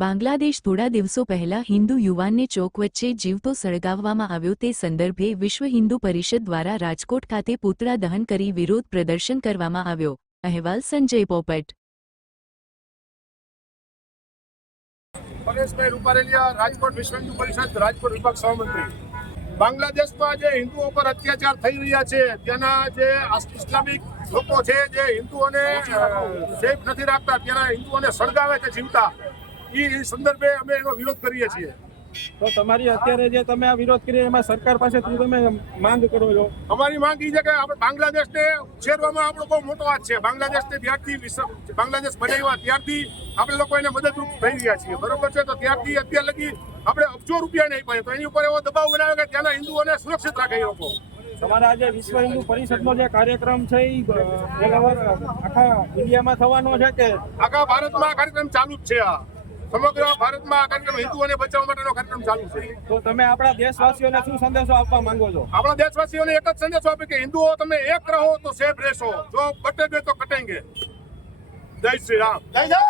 બાંગ્લાદેશ થોડા દિવસો પહેલા હિન્દુ યુવાનને ચોક વચ્ચે જીવતો સળગાવવામાં આવ્યો તે સંદર્ભે વિશ્વ હિન્દુ પરિષદ દ્વારા રાજકોટ ખાતે પૂતળા દહન કરી વિરોધ પ્રદર્શન કરવામાં આવ્યો. અહેવાલ સંજય પોપટ. પરેશભાઈ રૂપારેલિયા, રાજકોટ વિશ્વ હિન્દુ પરિષદ રાજકોટ વિભાગ સહમંત્રી. બાંગ્લાદેશમાં જે હિન્દુઓ પર અત્યાચાર થઈ રહ્યા છે ત્યાંના જે ઇસ્લામિક લોકો છે જે હિન્દુઓને સેફ નથી રાખતા, ત્યાંના હિન્દુઓને સળગાવે છે જીવતા, એ સંદર્ભે અમે એનો વિરોધ કરીએ છીએ. તો તમારી અત્યારે જે તમે આ વિરોધ કરી એમાં સરકાર પાસેથી તમે માંગ કરો છો? અમારી માંગ એ છે કે આપણે બાંગ્લાદેશને ઉછેરવામાં આપણો બહુ મોટો હાથ છે. બાંગ્લાદેશને ત્યારથી બાંગ્લાદેશ બનાવ્યા ત્યારથી આપણે લોકો એને મદદરૂપ થઈ રહ્યા છીએ, બરોબર છે. તો ત્યારથી અત્યાર લગી આપણે અબજો રૂપિયા નહીં પાડે, તો એની ઉપર એવો દબાવ બનાવે કે ત્યાંના હિન્દુઓને સુરક્ષિત રાખે એ લોકો. તમારા આજે વિશ્વ હિન્દુ પરિષદનો જે કાર્યક્રમ છે એ આખા ઇન્ડિયામાં થવાનો છે કે આખા ભારતમાં આ કાર્યક્રમ ચાલુ જ છે? આ સમગ્ર ભારતમાં આ કાર્યક્રમ હિન્દુઓને બચાવવા માટેનો કાર્યક્રમ ચાલુ છે. તો તમે આપણા દેશવાસીઓને શું સંદેશો આપવા માંગો છો? આપણા દેશવાસીઓને એક જ સંદેશો આપે કે હિન્દુઓ તમે એક રહો તો સેફ રહેશો, જો કટેંગે તો કટેંગે. જય શ્રી રામ. જય જય.